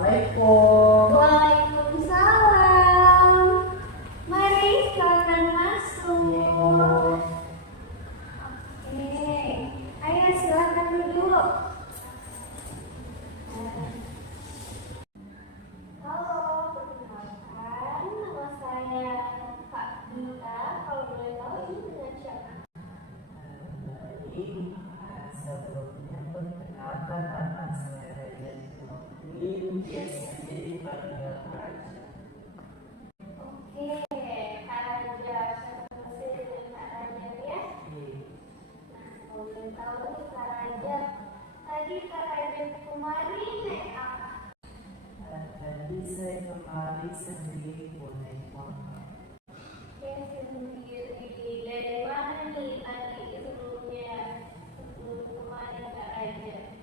Assalamualaikum. Waalaikumsalam. Mari silakan masuk. Oke, ayo silakan duduk. Halo, perkenalkan, nama saya Kak Dita. Kalau boleh tahu ini dengan siapa? Sebelumnya perkenalkan nama saya Raja Ini biasa dipanggil Raja. Oke, Kak Raja, saya dengan Kak Raja ya. Nah, kalau boleh tahu nih Kak Raja, tadi Kak Raja kemari naik apa? Tadi saya kembali sendiri boleh motor. Oke, sendiri. Dari mana nih tadi sebelumnya? Sebelum kemarin Kak Raja?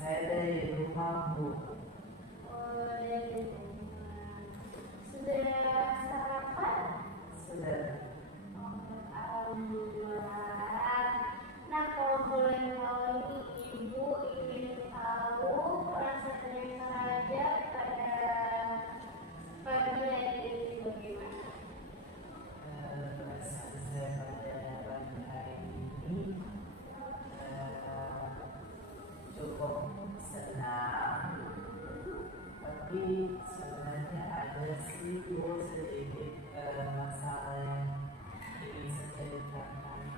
Saya dari rumah Bu. Oh, dari rumah. Sudah sarapan? Sudah. Alhamdulillah. Nah, kalau boleh tahu nih, Ibu ingin tahu perasaan Kak Raja pada pagi hari ini bagaimana? Perasaan saya pada pagi hari ini cukup senang, tapi sebenarnya ada sedikit masalah yang ingin saya ceritakan.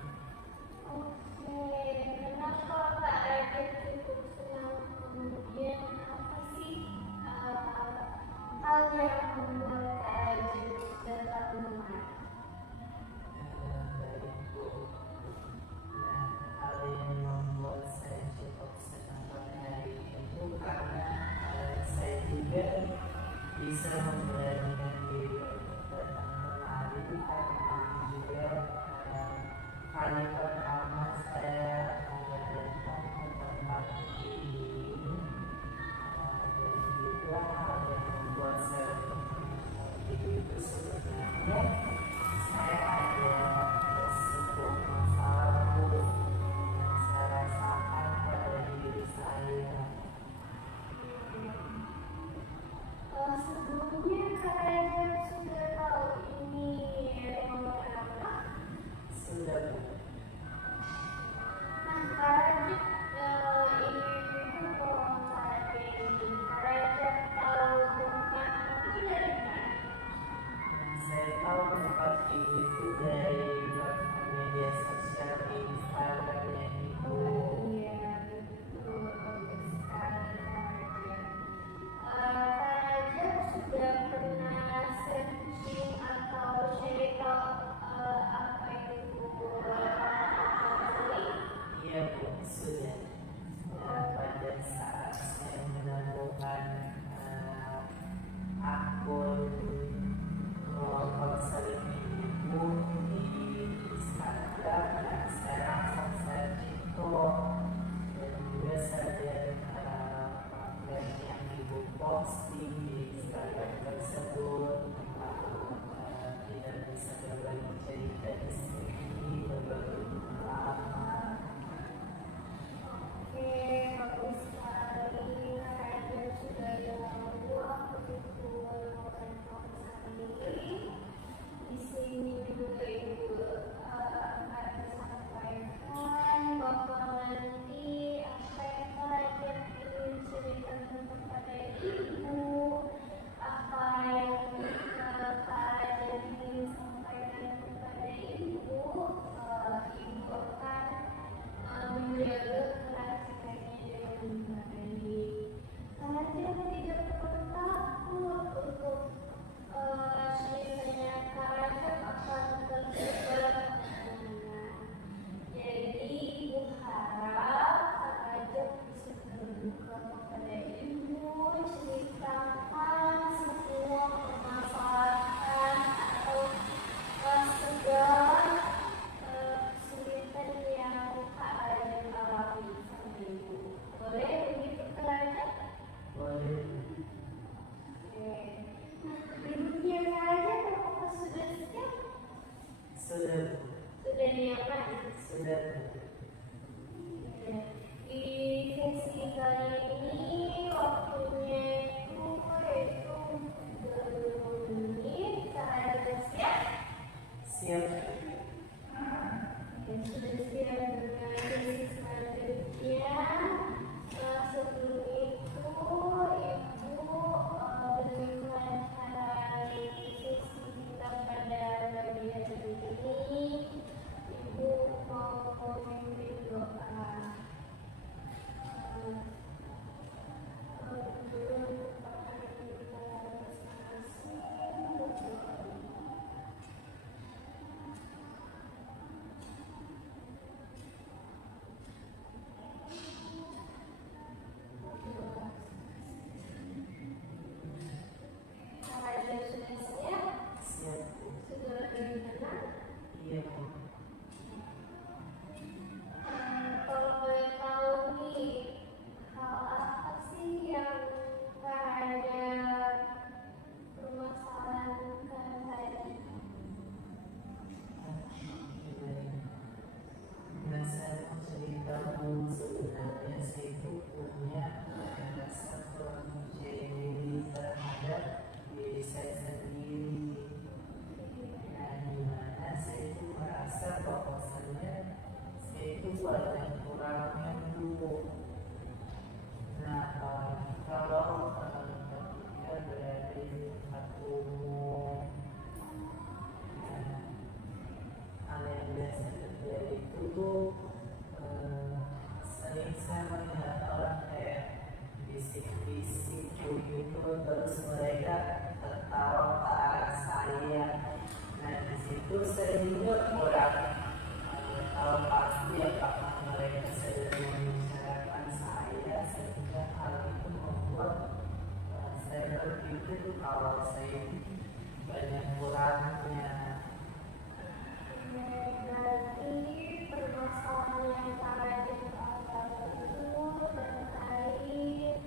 Oke, kenapa Kak Raja cukup senang? Kemudian apa sih hal yang membuat Kak Raja datang kemari? Hal yang membuat saya cukup senang pada hari itu karena saya juga bisa memberanikan diri untuk datang kemari karena juga kali pertama saya datang ke tempat ini dan juga hal yang membuat saya itu sebenarnya saya ada sebuah masalah yang saya rasakan pada diri saya. Sebelumnya Kak Raja sudah tahu ini nomor apa? Sudah. Nah, Kak Raja ini kalau Kak Raja ini, Kak Raja tahu tempat itu dari mana? Saya tahu tempat ini itu dari media sosial Instagramnya Ibu. Iya, betul. Bagus sekali Kak Raja. Kak Raja sudah pernah searching atau cari tahu apa itu konseling? Iya Bu, sudah. Pada saat saya menemukan akun konseling Ibu di Instagram, dan saya langsung searching dan juga saya lihat konten yang Ibu posting di Instagram tersebut. Tidak bisa berbagi cerita di sini, berbagi pengalaman. Oke, bagus sekali. Kak Raja sudah tahu apa itu melakukan konseling. Di sini juga Ibu akan sampaikan bahwa nanti apa yang Kak Raja ingin ceritakan kepada Ibu, apa yang Kak Raja ingin sampaikan kepada Ibu, Ibu akan menjaga kerahasiaannya dengan baik. Kak Raja tidak perlu takut untuk ceritanya Kak Raja akan terlibat. Jadi Ibu harap Kak Raja bisa terbuka kepada Ibu, ceritakan semua permasalahan atau segala kesulitan yang Kak Raja alami sama Ibu. Boleh begitu Kak Raja? Boleh. Oke. Nah, Ibu terus mereka tertawa ke arah saya. Nah di situ saya juga kurang tahu pasti apakah mereka sedang membicarakan saya, sehingga hal itu membuat saya berpikir kalau saya banyak kurangnya. Berarti permasalahan yang para jemaah itu terkait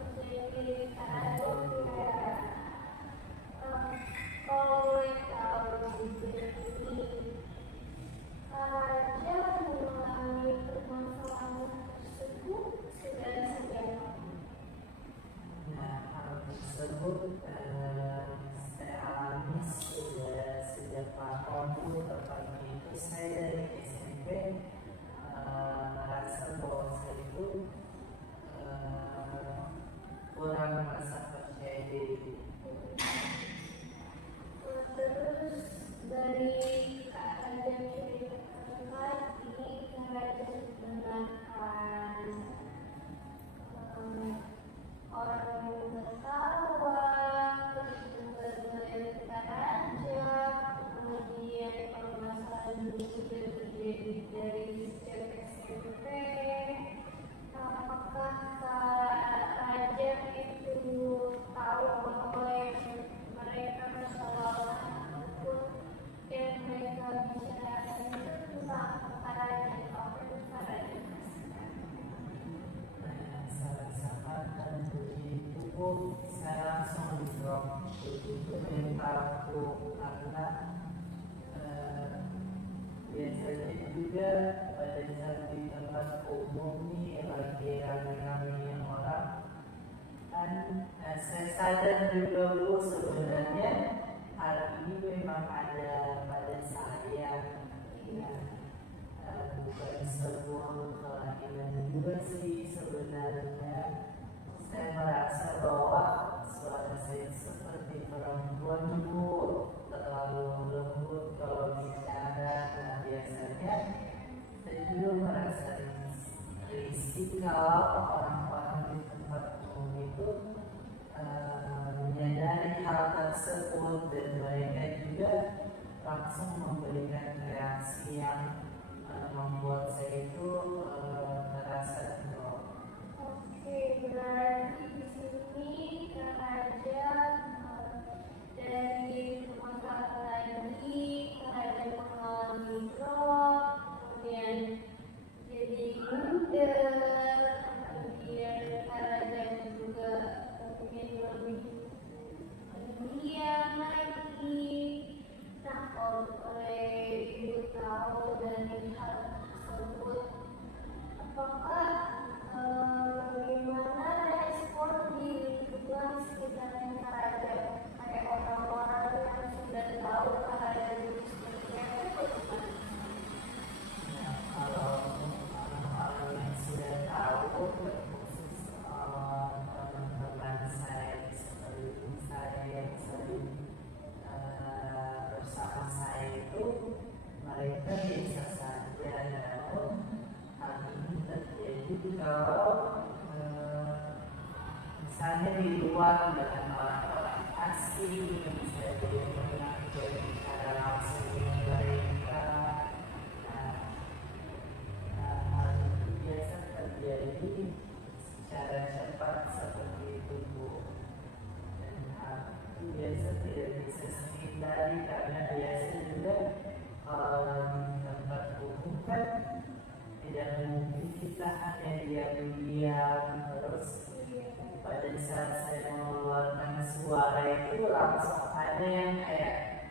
terjadi kalau tahu ini Raja mengalami permasalahan tersebut sudah sejak. Nah hal tersebut saya alami sudah sejak tahun tepatnya itu saya dari SMP merasa bahwa saya itu kurang merasa percaya diri. Terus dari keadaan ceritakan lagi Raja menggunakan orang yang tertawa, bermain Raja, kemudian permasalahan itu sudah terjadi dari sejak SMP. Apakah Raja itu tahu bahwa mereka bersalah ataupun yang mereka bicarakan itu tentang Raja atau Raja? Saat dan begitu pun saya langsung drop begitu mentalku karena biasanya juga pada saat di tempat umum nih lagi rame-ramenya orang kan saya sadar juga bu sebenarnya hal ini memang ada pada saya ya, bukan sebuah kelahiran juga sih sebenarnya. Saya merasa bahwa suara saya seperti perempuan bu, terlalu lembut kalau bicara. Nah biasanya saya juga merasa risih kalau orang-orang di tempat umum itu menyadari hal tersebut dan mereka juga langsung memberikan reaksi yang membuat saya itu terasa drop. Oke, berarti di sini Raja dari masalah lagi Raja mengalami drop, kemudian jadi minder, kemudian Raja juga ingin lebih diam lagi. Nah, oleh ibu tahu dari hal tersebut, apakah bagaimana respon di lingkungan sekitar Raja, kayak orang-orang yang sudah tahu Raja itu seperti apa? Kalau orang-orang yang sudah tahu khusus teman-teman saya seperti saya yang sering bersama saya itu mereka biasa saja. Namun hal ini terjadi kalau misalnya di luar dengan orang-orang asing bisa jadi berbicara langsung dengan mereka. Hal itu biasa terjadi secara cepat seperti itu bu, dan hal itu biasa tidak bisa dihindari karena biasa juga di tempat umum kan tidak mungkin kita hanya diam-diam terus. Pada saat saya mengeluarkan suara itu langsung ada yang kayak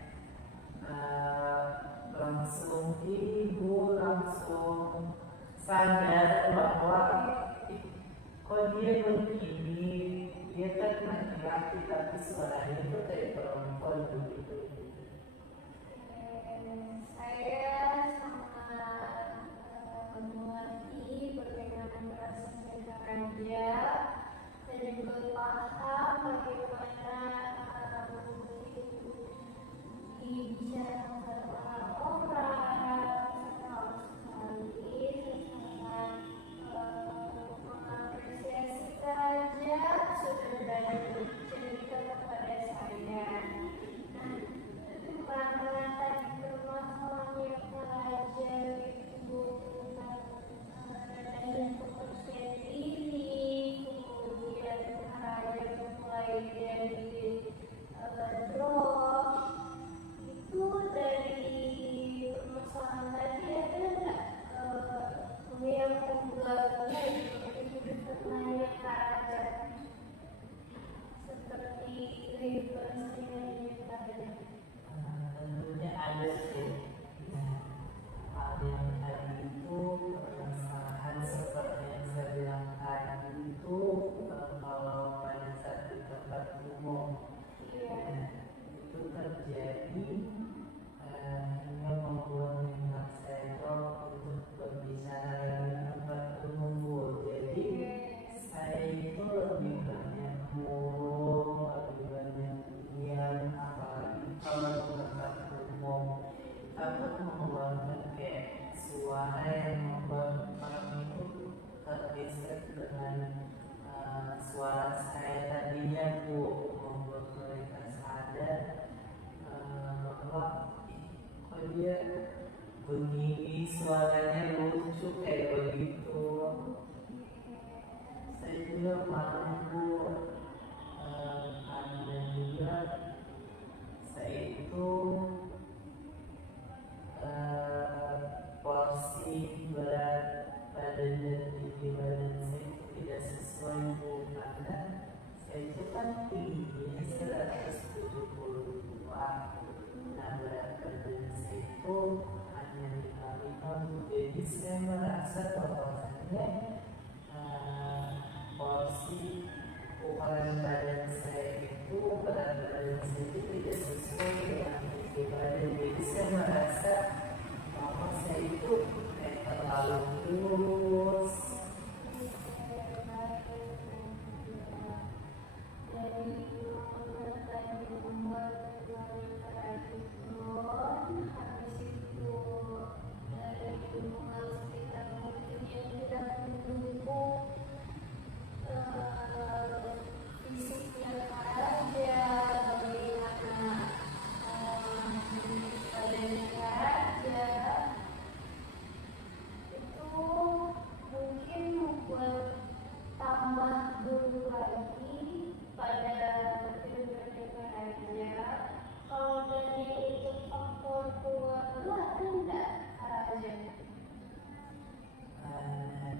langsung ibu langsung sadar bahwa kok dia begini, dia kan laki-laki tapi suaranya itu kayak perempuan begitu. Saya sangat mengerti bagaimana perasaan Raja. Saya juga paham bagaimana mungkin dibicarakan orang-orang. Sekali saya sangat mengapresiasi Raja sudah saya tadinya Bu membuat mereka sadar bahwa kok dia bunyi suaranya lucu kayak begitu. Saya juga mampu karena juga saya itu porsi berat badan dan tinggi badan saya itu tidak sesuai Bu, karena saya itu kan tingginya 172. Nah berat badan saya itu hanya 55, jadi saya merasa bahwasannya porsi ukuran badan saya itu berat badan saya itu tidak sesuai dengan tinggi badan, jadi saya merasa bahwa saya itu terlalu kurus.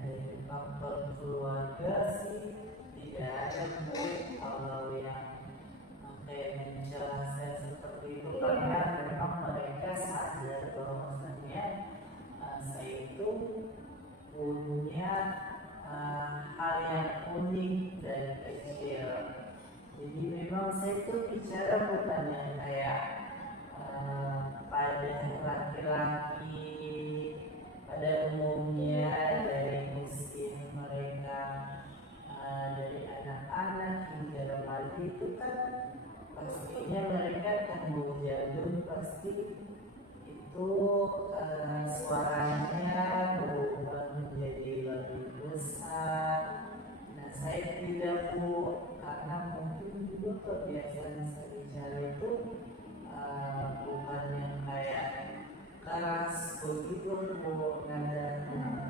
Dari faktor keluarga sih tidak ada Bu, kalau yang kayak mencela saya seperti itu, karena memang mereka sadar bahwasannya saya itu punya hal yang unik dari kecil. Jadi memang saya itu bicara bukan yang kayak pada laki-laki pada umumnya, dari usia mereka dari anak-anak hingga remaja itu kan pastinya mereka tumbuh jagung, pasti itu suaranya berubah menjadi lebih besar. Nah saya tidak Bu, karena mungkin juga kebiasaan saya bicara itu bukan yang kayak keras begitu Bu nadanya.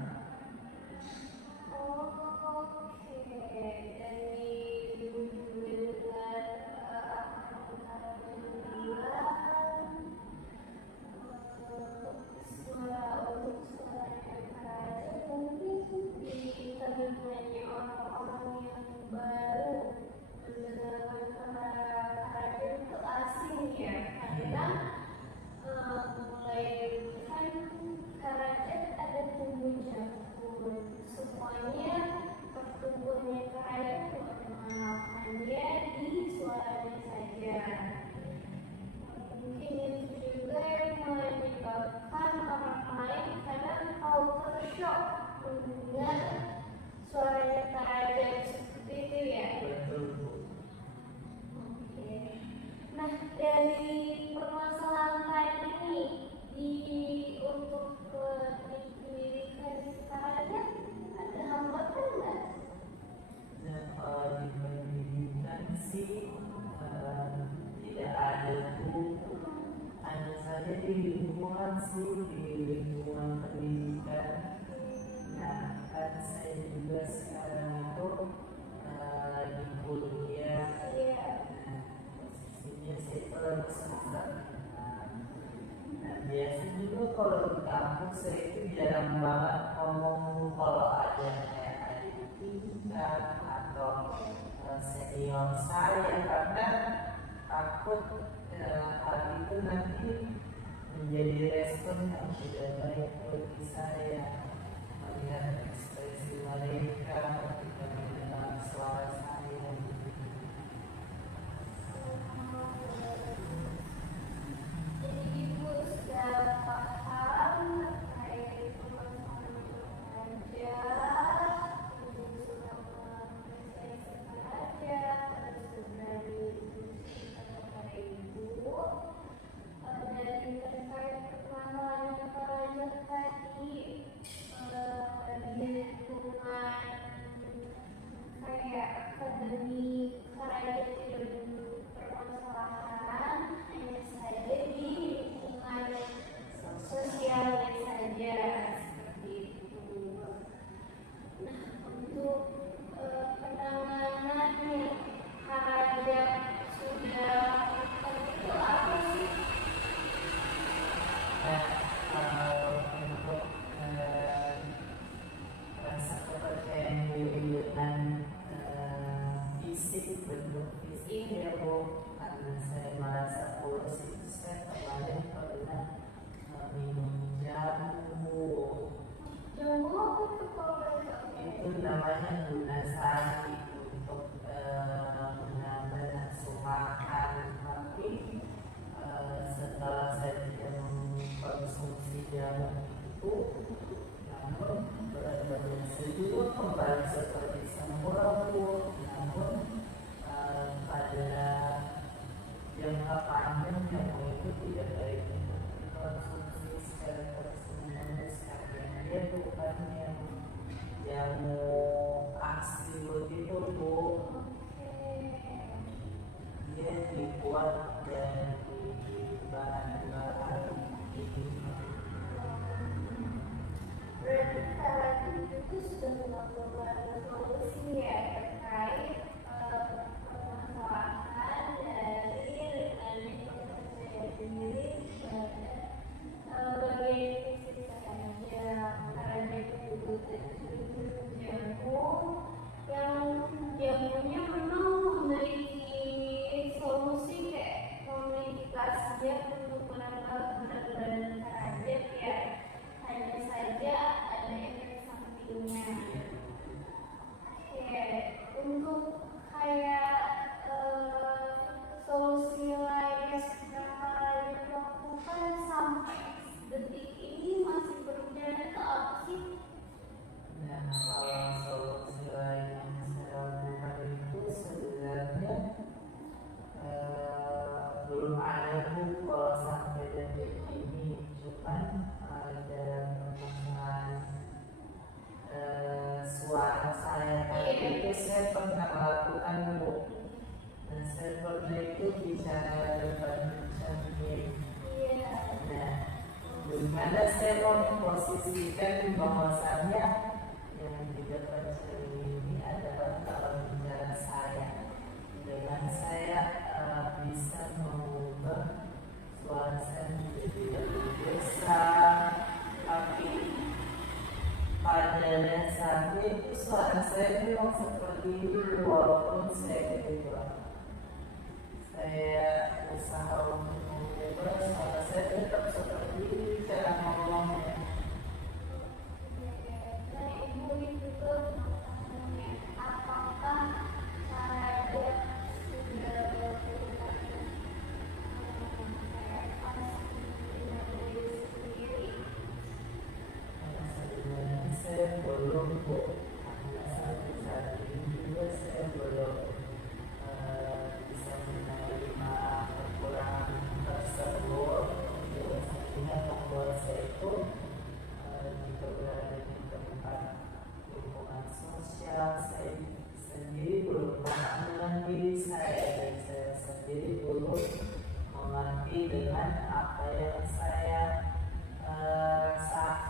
Suaranya terajam seperti itu ya. Betul Bu. Oke. Nah dari permasalahan ini untuk pendidikan sekarang ada hambatan nggak? Nah kalau di pendidikan sih tidak ada Bu, hanya saja di lingkungan sih, di lingkungan pendidikan. Nah kan saya juga sekarang itu di kuliah. Nah posisinya saya baru semester. Nah biasa juga kalau di kampus saya itu jarang banget ngomong kalau ada kayak adik tingkat atau senior saya, karena takut hal itu nanti menjadi respon yang tidak baik bagi saya, melihat ekspresi mereka ketika mendengar suara saya. Jadi ibu sudah paham terkait permasalahan remaja, ibu sudah mengapresiasi remaja, terus sudah didiskusikan kepada ibu. Dan terkait permasalahan remaja tadi di lingkungan kayak fisik ya Bu, karena saya merasa kurus itu saya kemarin pernah minum jamu. Jamu apa tuh kalau boleh tahu? Itu namanya Gunasari untuk menambah nafsu makan, tapi setelah saya tidak mengkonsumsi jamu itu, namun berat badan saya juga kembali seperti semula Bu. Namun pada jangka panjang jamu itu tidak baik untuk dikonsumsi secara terus-menerus karena dia bukan jamu asli begitu Bu. Dia dibuat dari bahan-bahan Berarti kalian itu sudah melakukan solusi ya terkait permasalahan dari saya sendiri bagian fisik saja karena itu jamu yang jamunya memang memiliki solusi kayak memiliki khasiat untuk menambah berat badan saja ya, hanya saja ada efek sampingnya. Oke, untuk kayak solusi lain yang sedang kalian lakukan sampai detik ini masih berjalan ke apa sih? dan solusi lain yang saya lakukan itu sebenarnya belum ada Bu kalau sampai detik ini, cuman dalam permasalahan suara saya itu saya pernah melakukan Bu, dan saya pernah itu bicara depan cermin. Nah, dimana saya mau memposisikan bahwasannya yang di depan cermin ini adalah lawan bicara saya. Dengan saya bisa mengubah suara saya menjadi lebih besar, tapi pada dasarnya itu suara saya memang seperti itu walaupun saya usaha untuk mengubah suara saya tetap seperti itu cara ngomongnya. Dan ibu itu apakah cara dia sudah melakukan sendiri? Sebenarnya saya belum Bu, karena sampai saat ini juga saya belum bisa menerima kekurangan tersebut. Biasanya membuat saya itu jika berada di tempat lingkungan sosial, saya sendiri belum mengenal diri saya, dan saya sendiri belum mengerti dengan apa yang saya rasakan.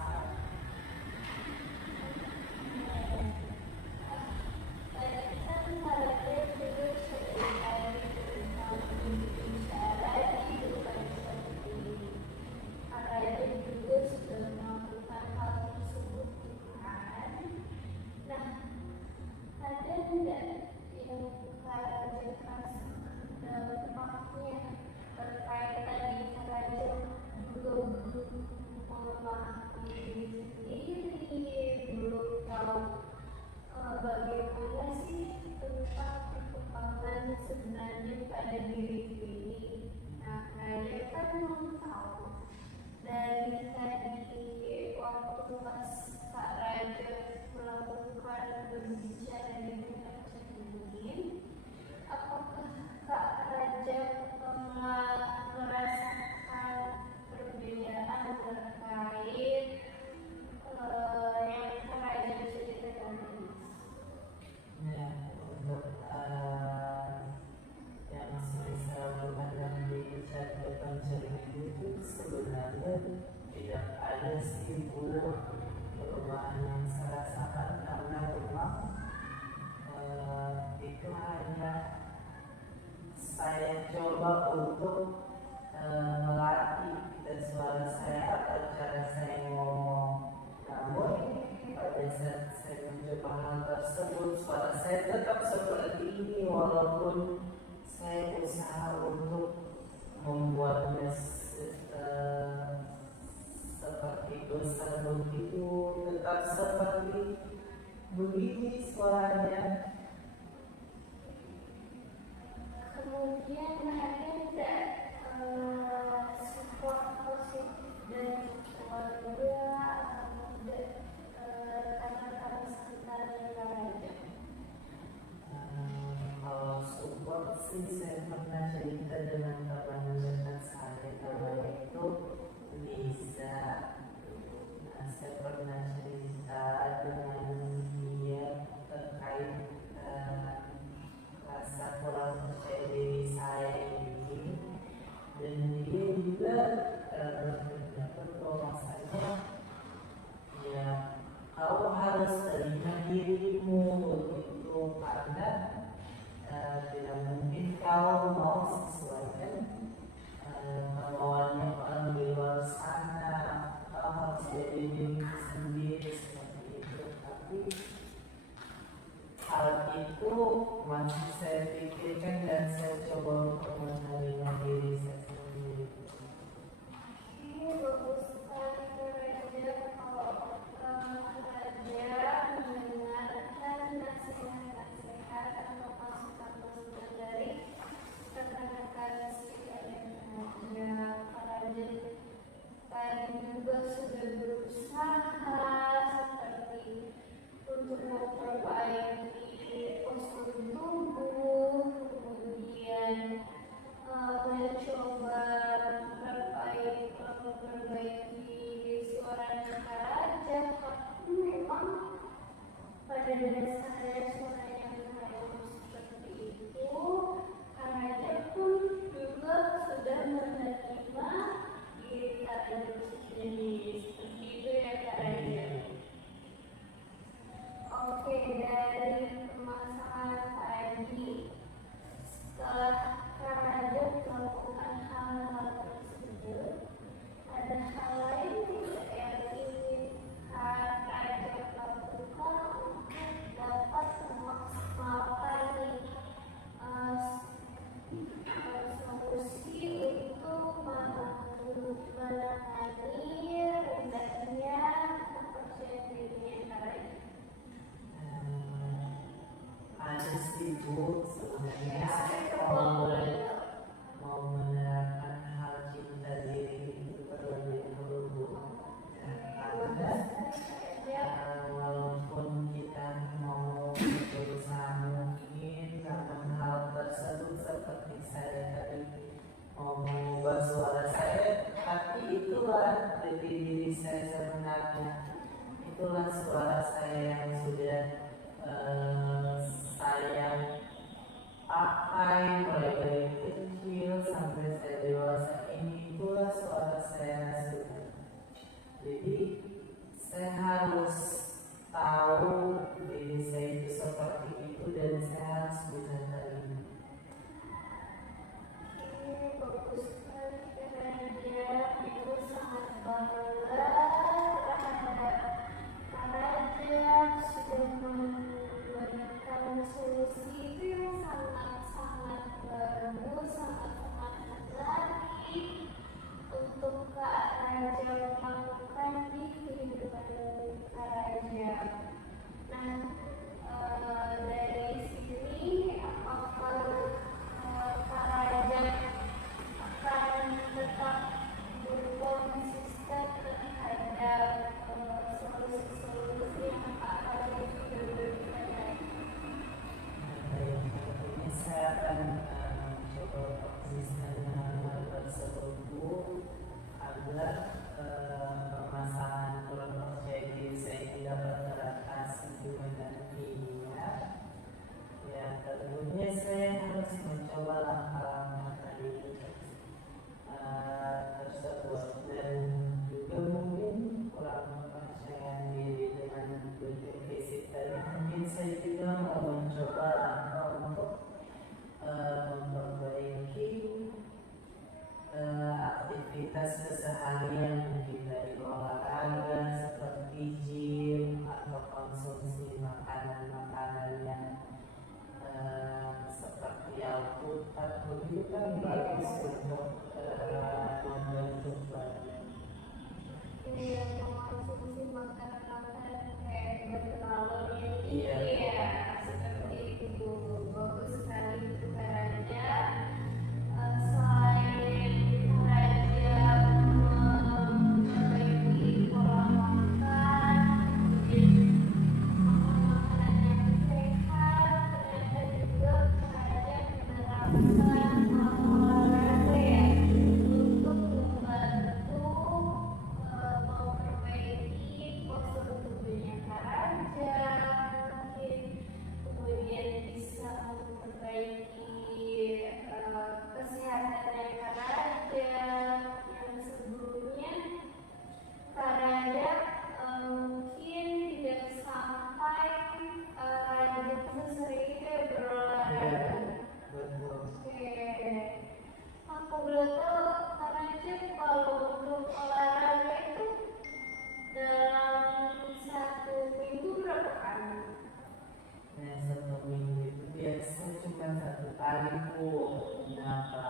Bagaimana sih tentang perkembangan sebenarnya pada diri ini? Nah, kalian kan mau tahu dari tadi waktu pas Kak Raja melakukan berbicara dengan cermin, apakah Kak Raja pernah merasakan perbedaan terkait yang Kak Raja ceritakan ini? Ya, untuk yang semisal memandang di catatan cermin itu sebenarnya tidak ada sih Bu perubahan yang saya rasakan, karena memang itu hanya saya coba untuk melatih dan suara saya atau cara saya ngomong. Namun pada saat saya mencoba hal tersebut, suara saya tetap seperti ini walaupun saya berusaha untuk membuatnya seperti tersebut itu tetap seperti begini suaranya. Kemudian ada support positif dari keluarga dan rekan-rekan sekitar yang lainnya. Kalau support sih saya pernah cerita dengan teman dekat saya, teman itu bisa. Saya pernah cerita dengan dia terkait rasa kurang percaya diri saya ini, dan dia juga berpendapat bahwa saya ya kau harus terima dirimu begitu, karena tidak mungkin kau mau sesuaikan kemauannya orang di luar sana. Kau harus jadi diri sendiri seperti itu. Tapi hal itu masih saya pikirkan dan saya coba untuk menerima diri saya sendiri. Bagus sekali kerja kalau kerja mendengarkan nasihat-nasihat atau masukan-masukan dari rekan-rekan sekitar yang ada. Kerja tadi juga sudah berusaha seperti untuk memperbaiki postur tubuh, kemudian mencoba memperbaiki suaranya Karaja. Tapi memang pada dasarnya suaranya harus seperti itu. Karaja pun juga sudah menerima diri Karaja sendiri. Seperti itu ya Karaja. Oke, dari permasalahan tadi, setelah Karaja melakukan hal-hal tersebut, ada hal lain tidak yang ingin Karaja lakukan untuk dapat memaksimalkan solusi untuk menangani rendahnya kepercayaan dirinya Karaja. Ada sih Bu, sebenarnya saya mau menerapkan hal cinta diri itu terlebih dahulu. Karena walaupun kita mau berusaha mungkin dalam hal tersebut seperti saya tadi mau mengubah suara saya, tapi itulah diri saya sebenarnya. Itulah suara saya yang sudah saya pakai mulai dari kecil sampai saya dewasa ini. Itulah suara saya sudah. Jadi saya harus tahu diri saya itu seperti itu dan saya harus bisa terima. Bagus sekali Karaja, itu sangat bangga terhadap Karaja sudah memberikan solusi itu yang sangat-sangat baik. takut itu kan bagus untuk membentuk badan. Iya, mengkonsumsi makanan-makanan kayak berkalori Iya. seperti itu. Bagus sekali itu caranya. Selain caranya memperbaiki pola makan, kemudian makanan yang sehat, ternyata juga caranya menerapkan olahraga ya untuk membantu memperbaiki postur tubuhnya Karaja, mungkin kemudian bisa memperbaiki kesehatannya Karaja yang sebelumnya Karaja mungkin tidak sampai Raja itu sering berolahraga. Betul. Oke, aku boleh tahu Karaja kalau untuk olahraga itu dalam satu minggu berapa kali? Nah, 1 minggu itu biasanya cuma 1 kali Bu. Kenapa?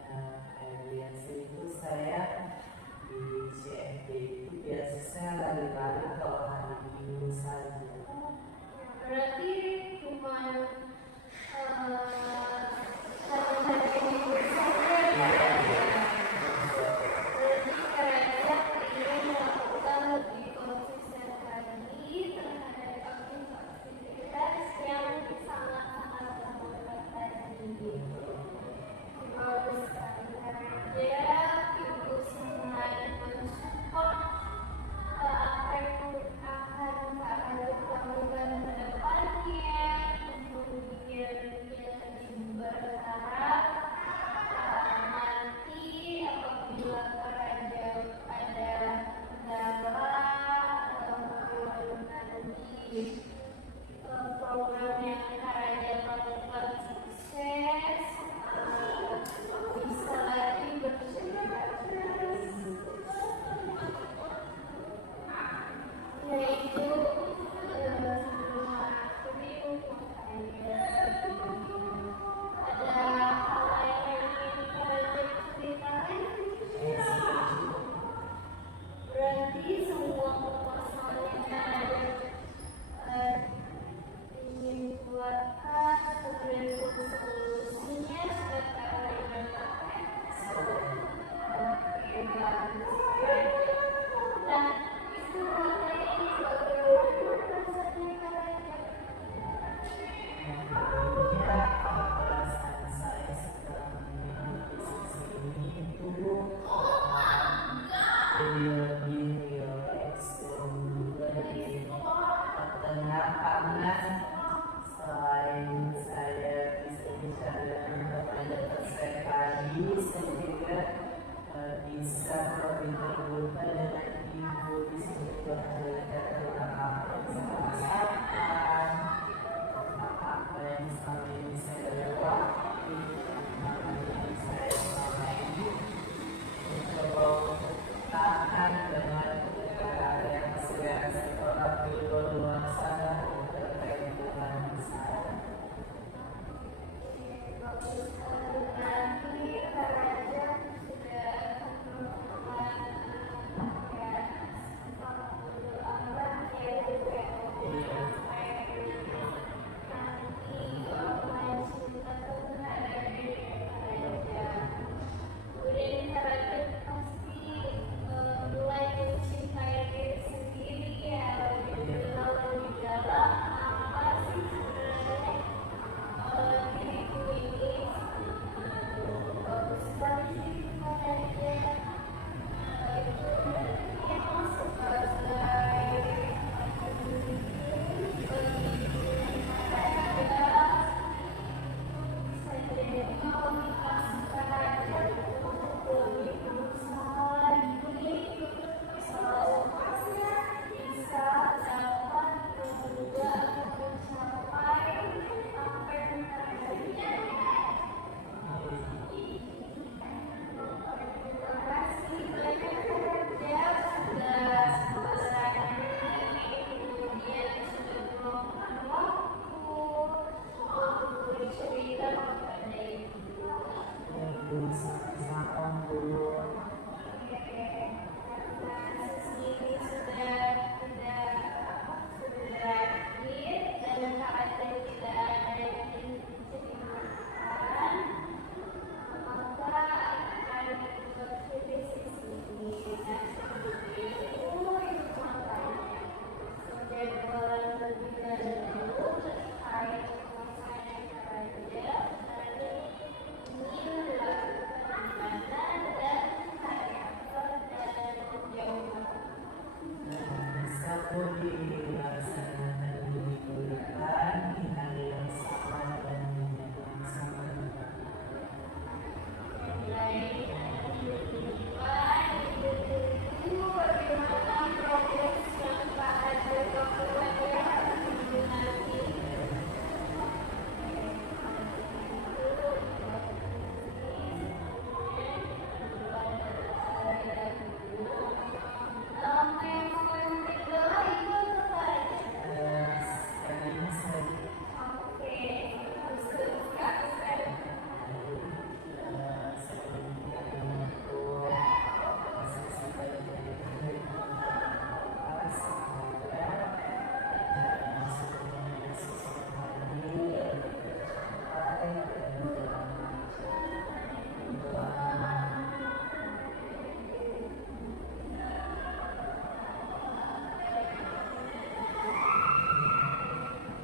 Kayak biasa itu saya di CFD itu biasanya lari-lari kalau hari Minggu saja. Berarti cuma hari-hari minggu saja ya? Berarti Karaja ingin melakukan lebih konsisten lagi terhadap aktivitas yang sangat-sangat memberat tadi. Bagus sekali Karaja, Ibu sangat mensupport apa yang akan Karaja lakukan ke depannya, kemudian kegiatan Ibu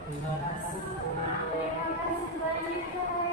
Terima kasih. Terima kasih banyak.